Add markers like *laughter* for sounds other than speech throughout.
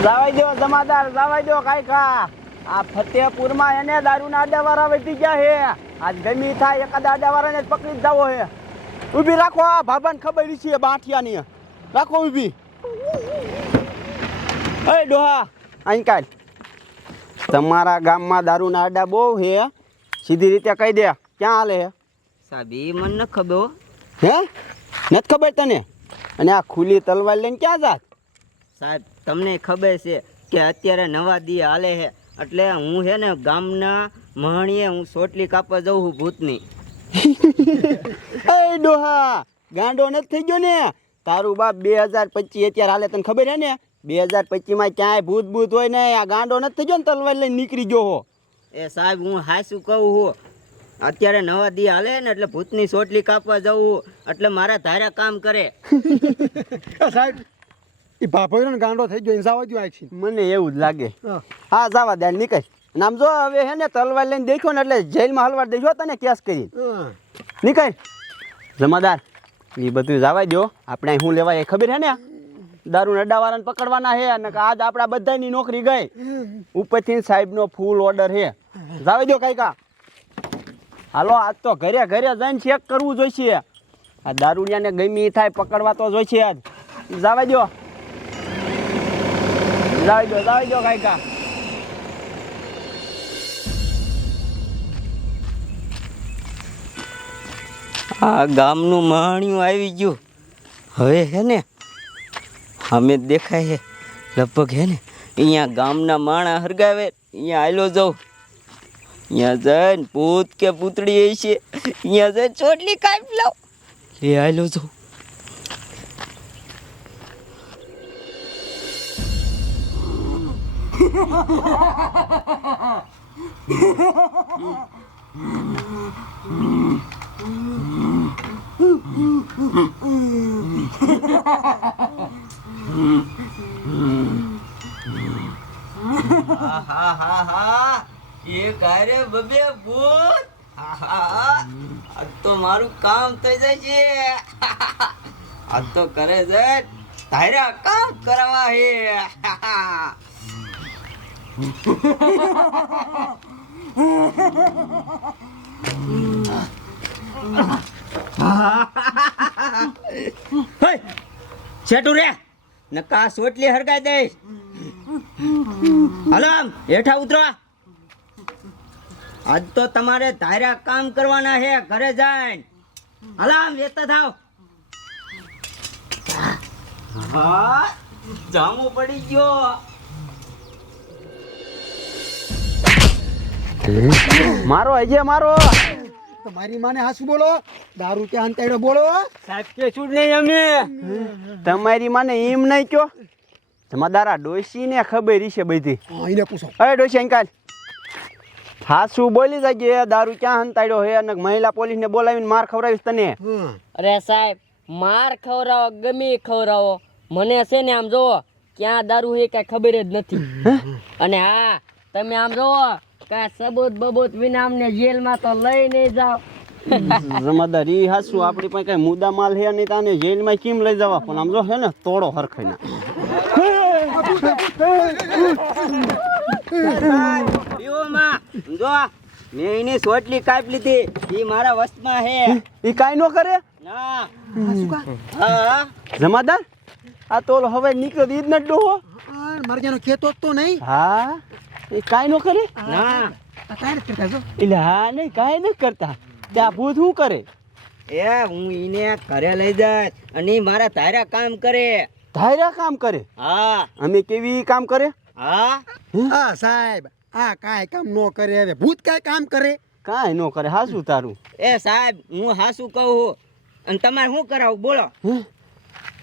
જવાઈ દો જમાદાર જવાઈ દો કાંઈ ખા આ ફતેહપુરમાં એને દારૂના આડાવાળા વધી ગયા હે. આજ ગમી થાય એકાદ આડાવાળાને પકડી જવો જાવો હે. ઊભી રાખો આ ભાભાને ખબર છે બાંઠિયાની. રાખો ઊભી. એ ડોહા અહીં કાઢ. તમારા ગામમાં દારૂના આડા બહુ હે. સીધી રીતે કહી દે ક્યાં હાલે હે? સાહેબ એ મને ન ખબર. હે? નથી ખબર તને? અને આ ખુલ્લી તલવાર લઈને ક્યાં જાત? સાહેબ તમને ખબર છે કે અત્યારે નવા દી હાલે છે. એટલે હું છે ને ગામના મહણીએ હું સોટલી કાપવા જઉં છું ભૂતની. *laughs* એ ડોહા ગાંડો નથી થઈ ગયો ને? તારું બાપ બે હજાર પચીસ અત્યારે હાલે તને ખબર હે ને? બે હજાર પચીસમાં ક્યાંય ભૂત ભૂત હોય ને આ ગાંડો નથી થઈ ગયો ને તલવાર લઈને નીકળી ગયો હો. એ સાહેબ હું હાસું કહું છું. અત્યારે નવા દી હાલે ને એટલે ભૂતની સોટલી કાપવા જવું એટલે મારા ધારા કામ કરે. *laughs* સાહેબ એ ભાભોયનો ગાંડો થઈ ગયો ઇન્સાવા જો છે મને એવું જ લાગે. હા. જાવા જવા દે નીકળ. નામ જો હવે હે ને તલવાર લઈને દેખ્યો ને એટલે જેલમાં હલવા દેજો તને કેસ કરી. નીકળ. જમાદાર એ બધું જવા દો આપણે શું લેવાય એ ખબર હે ને? દારૂ અડાવાળાને પકડવાના હે અને આજ આપણા બધાની નોકરી ગઈ. ઉપરથી સાહેબનો ફૂલ ઓર્ડર હે. જાવે દો કાંઈકા હાલો આજ તો ઘરે ઘરે જઈને ચેક કરવું જોઈશે. આ દારૂડિયાને ગમી થાય પકડવા તો જોઈશે આજ જાવા દો જાવી દો જાવી દો આ ગામનું માણ્યું આવી ગયું. હવે હે ને? અમે દેખાય છે. લગભગ હે ને? અહીંયા ગામના માણા હરગાવે. અહીંયા આયલો જાઉં. અહીંયા જઈને ભૂત કે પૂતળી છે અહીંયા જઈને ચોટલી કાપી લાવ. એ આયલો જાઉં. એ કારે બબે ભૂત આ તો મારું કામ થઈ છે આ તો કરે છે. તારા કામ કરવા હે. *laughs* છેટું રે નકા સોટલી હરગાઈ દઈશ. હાલો હેઠા ઉતરો. આજ તો તમારે ધાર્યા કામ કરવાના છે ઘરે જઈને. હલામ વેતા થાવ. હા, જામો પડી ગયો. મારો હજે મારો. તમારી મારી માને હાસુ બોલો. દારૂ ક્યાં અંતેડો બોલો. સાહેબ કે છૂટ નહીં અમે. તમારી માને એમ નહીં કયો. ડોસી ને ખબર છે બધી. એને પૂછો. અરે ડોસી અંકાલ. હા શું બોલી જાય દારૂ ક્યાં હંતાડ્યો હે? અને મહિલા પોલીસને બોલાવીને માર ખવડાવીશ તને. અરે સાહેબ માર ખવડાવો ગમે ખવરાવો ખવડાવો. મને છે ને આમ જોવો ક્યાં દારૂ હે કાંઈ ખબર જ નથી. અને હા તમે આમ જોવો કાંઈ સબૂત બબૂત વિના અમને જેલમાં તો લઈ નહીં જાઓ. જમાદાર ઈ હાસુ આપણી પાસે કઈ મુદ્દા માલ હે નહીં તાને જેલમાં કેમ લઈ જવા? પણ આમ જો હે ને તોડો હરખાઈ ના જો મેં એની સોટલી કાપી લીધી. એ મારા વસ્તમાં હે. એ કાઈ નો કરે? ના. હા. જમાદાર આ તો હવે નીકળ્યો ઈદ જ ન ડોહો આ મારે ખેતો તો નહીં. હા. એ કાંઈ નો કરે? ના. આ નથી કરતા જો. એટલે હા નહીં કાંઈ નથી કરતા. ત્યાં ભૂત શું કરે? એ હું એને ઘરે લઈ જાય અને મારા ધાર્યા કામ કરે. ધાર્યા કામ કરે? હા. અમે કેવી કામ કરે? હા. હા? સાહેબ આ કાંઈ કામ નો કરે. હવે ભૂત કાંઈ કામ કરે? કાંઈ નો કરે હા શું તારું. એ સાહેબ હું હાસું કહું અને તમારે શું કરાવું? બોલો. હે?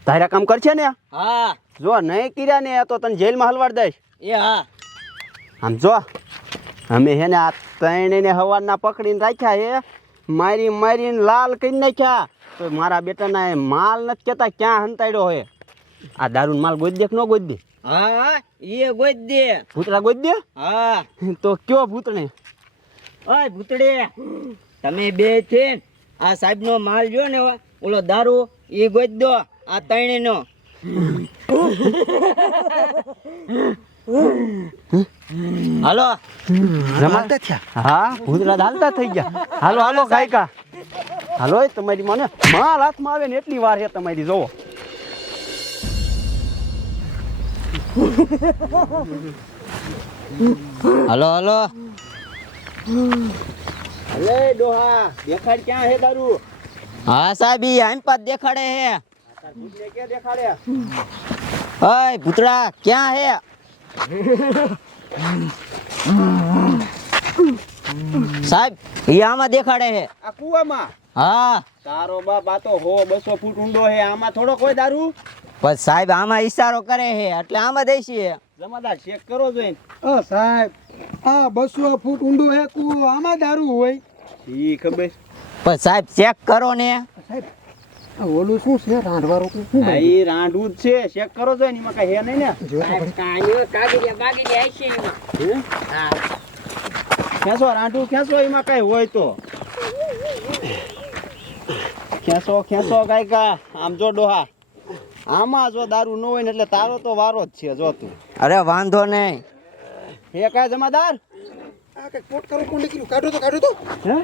ધાર્યા કામ કરશે ને હા. જો નહીં કર્યા ને તો તને જેલમાં હલવાડ દઈશ. એ હા. આમ જો અમે હે ને આ ત્રણેયને હવારના પકડીને રાખ્યા હે મારી મારીને લાલ કરી નાખ્યા. તો મારા બેટાના માલ નથી કહેતા ક્યાં હંતાડ્યો હોય આ દારૂનો માલ ગોદ દેખ નો ગોદ દે. હા એ ગોદ દે. ભૂતળા ગોદ દે? હા. તો કયો ભૂતણે? ઓય ભૂતડે તમે બે છે આ સાહેબનો માલ જો ને ઓલો દારૂ એ ગોદ દો આ ત્રણેયનો. હાલો. રમાડતા થયા? હા ભૂતરા હાલતા થઈ ગયા. હાલો હાલો ગાયકા. હાલો તમારી મને માલ હાથમાં આવે ને એટલી વાર છે તમારી જોવો. હાલો હાલો. અલે ડોહા દેખાડ ક્યાં હે દારૂ હા સાહેબ આમ પાસ દેખાડે હે. ભૂતને દેખાડે? ઓય ભૂતડા ક્યાં હે? સાહેબ ઈ આમાં દેખાડે હે આ કુવામાં? હા. તારો બાપ આ તો હો બસો ફૂટ ઊંડો હે આમાં થોડો કોઈ દારૂ? પણ સાહેબ આમાં ઈશારો કરે હે એટલે આમાં દેશી જમાદાર ચેક કરો જોઈને. અ સાહેબ આ બસો ફૂટ ઊંડું હે કૂવો આમાં દારૂ હોય? ઈ ખબર. પણ સાહેબ ચેક કરો ને. સાહેબ ઓલું શું છે? શું શું હા એ રાંડવું જ છે. ચેક કરો જોઈને એમાં કઈ હે નહીં ને? જો. કાંઈ એમાં. હા? ખેંચો રાંડવું ખેંચો એમાં કઈ હોય તો. ખેંચો ખેંચો કાંઈકા આમ જો ડોહા. આમાં જો દારૂ ન હોય ને એટલે તારો તો વારો જ છે જો તું. અરે વાંધો નહીં. એ કાંઈ જમાદાર? આ કઈ પોટ કરો કોણ નીકળ્યું. કાઢો તો કાઢો તો. હે.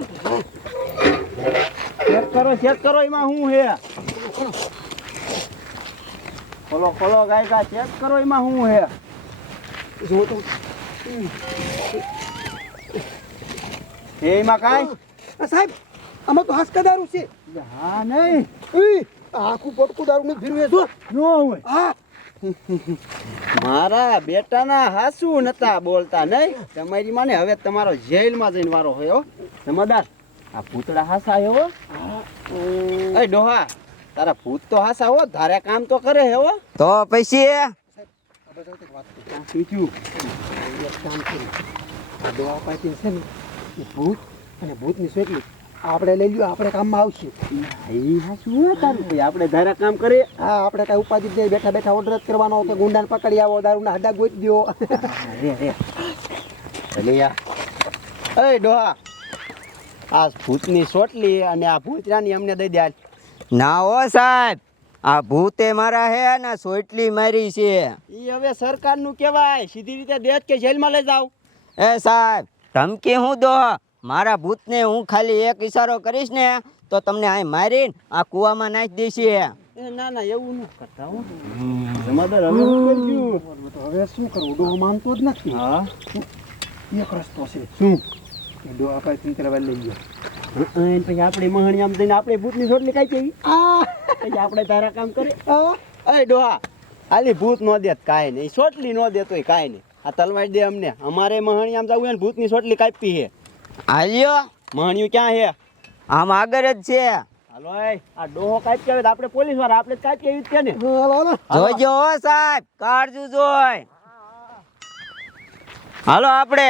ચેક કરો ચેક કરો એમાં શું હે. ખોલો ખોલો ગાયકા ચેક કરો એમાં શું હે. જો તો એમાં કાંઈ? સાહેબ આમાં તો હાસકા દારૂ છે. હા નહીં. આખું પટકું દારૂ નથી ફેરવે જો ન હોય. હા. મારા બેટાના હાસુ નતા બોલતા નહીં? તમારી માને હવે તમારો જેલમાં જઈને વારો હોય હો. જમાદાર આ ભૂતડા હાસા હે એ ડોહા તારા ભૂત તો હાસા હો ધારે કામ તો કરે હે હો. તો પછી દવા પાટી છે ને ભૂત અને ભૂતની સોટલી આપણે લઈ લ્યો આપણે કામમાં આવશે એ? હાસુ હે તારું આપણે ધારા કામ કરીએ હા આપણે કાંઈ ઉપાધિ જ બેઠા બેઠા ઓર્ડર જ કરવાનો કે ગુંડાને પકડી આવો દારૂના હડા ગોઈ દો રે અરે. અરે યાર. એ ડોહા આ ભૂતની સોટલી અને આ ભૂતરાની અમને દઈ દે. ના હો સાહેબ આ ભૂતે મારા હે ને સોટલી મારી છે. એ હવે સરકારનું કહેવાય સીધી રીતે દેશ કે જેલમાં લઈ જાવ એ સાહેબ ધમકી હું દો? મારા ભૂતને હું ખાલી એક ઈશારો કરીશ ને તો તમને અહીં મારીને આ કૂવામાં નાખી દેશે. ના ના એવું ન કરતા હું. જમાદાર હવે શું કરવું ડોહો માનતો જ નથી. હા. એક રસ્તો છે. શું? કે આપણે ચિંતરવા લઈ ગયો. પછી આપણે મહણી આમ જઈને આપણે ભૂતની સોટલી કાઈ કેવી પછી આપણે તારા કામ કરે આ! ડોહા આલી ભૂત નો દેત કાંઈ નહીં. સોટલી નો દેતોય કાંઈ નહીં. આ તલવાર દે અમને. અમારે મહણી આમ જવું ને ભૂતની સોટલી કાપી હે. હાલ્યો મહણિયું ક્યાં હે? આમ આગળ જ છે. હાલો આ ડોહો કાપી તો આપણે પોલીસવાળા આપણે કાપી એવી છે ને. સાહેબ કાળજુ જોઈ હાલો આપણે.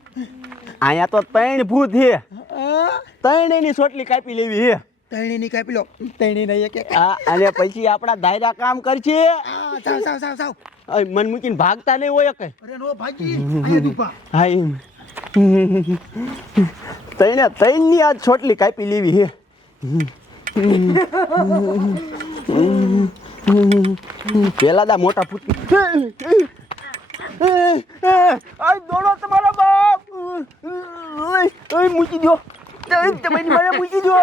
અહીંયા તો ત્રણ ભૂત છે ત્રણેની ત્રણ સોટલી કાપી લેવી છે તૈણીની કાપી લો. તૈણી નહીં એક આ અને પછી આપણા દાયરા કામ કરશે. સાવ સાવ સાવ સાવ. મન મૂકીને ભાગતા નહીં હોય કઈ અરે નો ભાગી અહીંયા દુપા હા એમ. તઈને ત્રણની આ છોટલી કાપી લેવી છે પેલા દા મોટા ફૂટ દોડો તમારા બાપ. ઓય ઓય મૂકી દો તમારી મારે મૂકી દો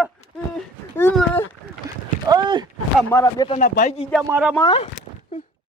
આ મારા બેટાના ભાઈ ગયા મારામાં